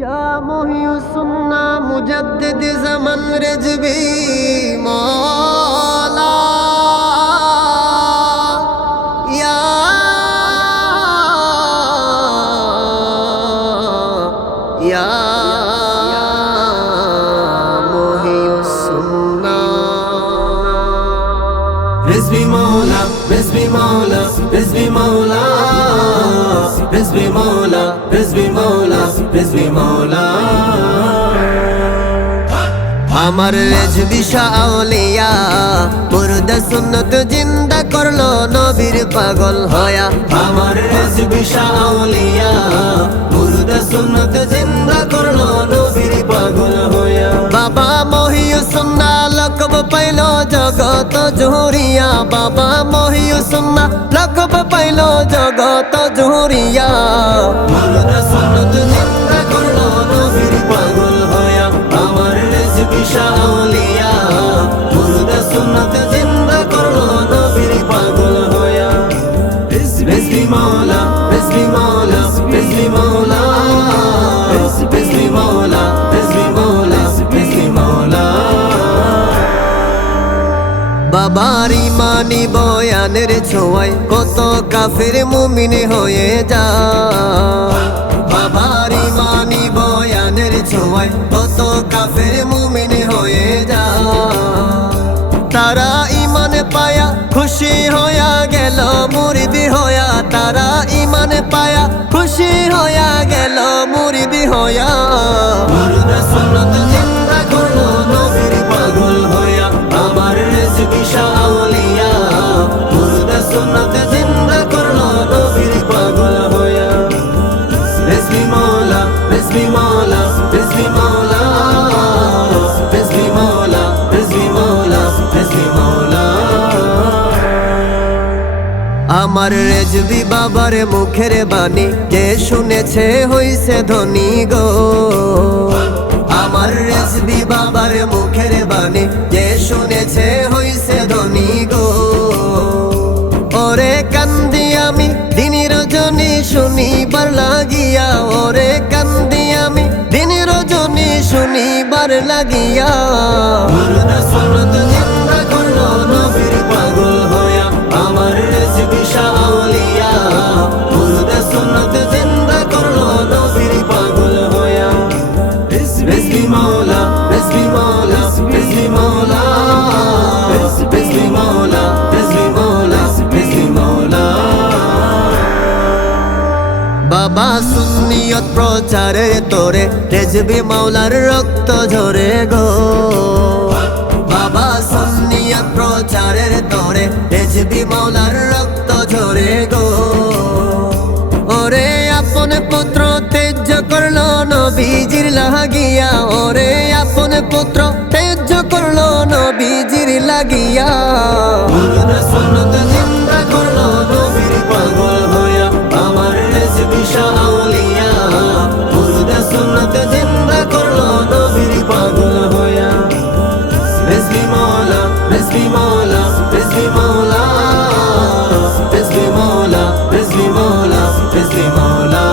या मुहियुस्सुन्ना मुजद्दिद ज़मन रिज़वी मौला या मुहियुस्सुन्ना Rizvi Mola, Rizvi Mola, Rizvi Mola, Rizvi Mola, Rizvi Mola, Rizvi Mola. আমার রেজবি শাহ আউলিয়া মুর্দা সুন্নত জিন্দা করলো নবীর পাগল হয়া আমার রিজবি শাহ আউলিয়া মুর্দা সুন্নত জিন্দা করলো নবীর পাগল হয়া। বাবা মহিউসুন্না লকব পাইল জগত জহুরিয়া বাবা মহিউসুন্না লকব পাইল জগত জহুরিয়া মুর্দা সুন্নত জিন্দা করলো নবীর পাগল হয়া। আমার রিজবি শাহ আউলিয়া মুর্দা সুন্নত জিন্দা করলো নবীর পাগল হয়া। রিজভি মৌলা, রিজভি মৌলা, রিজভি মৌলা, রিজভি মৌলা, রিজভি মৌলা, রিজভি মৌলা। বাবার ইমানি বয়ানের ছোঁয়ায় কত কাফের মুমিন হয়ে যায় বাবার ইমানি বয়ানের ছোঁয়ায় কত কাফের মুমিন হয়ে যায় তারা ইমান পায়া খুশি হইয়া গেল মুরিদি হইয়া তারা ইমান পায়া খুশি হইয়া গেল মুরিদি হইয়া মুর্দা সুন্নত জিন্দা করলো নবীর পাগল হইয়া। আমার রিজভি শাহ আউলিয়া মুর্দা সুন্নত জিন্দা করলো নবীর পাগল হইয়া। রিজভি মৌলা, রিজভি মৌলা, রিজভি মৌলা, রিজভি মৌলা, রিজভি মৌলা, রিজভি মৌলা। আমার রেজবি বাবার মুখের বাণী যে শুনেছে হইছে ধনী গো আমার রেজবি বাবার মুখের বাণী যে শুনেছে হইছে ধনী গো ওরে কান্দি আমি দিন রজনী শুনিবার লাগিয়া ওরে কান্দি আমি দিন রজনী শুনিবার লাগিয়া মুর্দা সুন্নত জিন্দা করলো নবীর পাগল হইয়া। আমার রিজভি শাহ আউলিয়া মুর্দা সুন্নত জিন্দা করলো নবীর পাগল হইয়া। রিজভি মৌলা, রিজভি মৌলা, রিজভি মৌলা, রিজভি মৌলা, রিজভি মৌলা, রিজভি মৌলা। বাবা সুন্নিয়ত প্রচারে তোরে রেজবি মাওলার রক্ত ঝরে গো বাবা সুন্নিয়ত প্রচারের তোরে রেজবি মাওলার রক্ত ঝরে গো ওরে আপন পুত্র তেজ করলো নবীজির লাগিয়া ওরে আপন পুত্র তেজ করলো নবীজির লাগিয়া মুর্দা সুন্নত জিন্দা করলো নবীর পাগল হইয়া। আমার রিজভি শাহ আউলিয়া মুর্দা সুন্নত জিন্দা করলো নবীর পাগল হইয়া। রিজভি মৌলা, রিজভি মৌলা, রিজভি মৌলা, রিজভি মৌলা, রিজভি মৌলা, রিজভি মৌলা।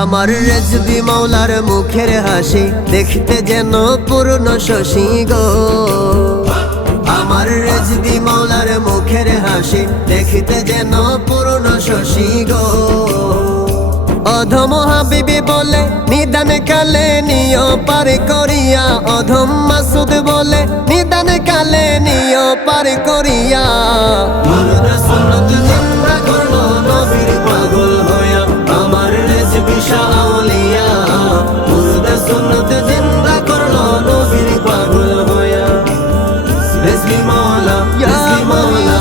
আমার রেজবি মাওলার মুখের হাসি দেখতে যেন পূর্ণ শশী গো আমার রেজবি মাওলার মুখের হাসি দেখতে যেন পূর্ণ শশী গো অধম হাবিবি বলে নিদান কালে নিয় পার করিয়া অধম মাসুদ বলে নিদান কালে নিয় পার করিয়া মুর্দা সুন্নত জিন্দা করলো নবীর পাগল হইয়া। আমার রিজভি শাহ আউলিয়া মুর্দা সুন্নত জিন্দা করলো নবীর পাগল হইয়া। রিজভি মৌলা, রিজভি মৌলা,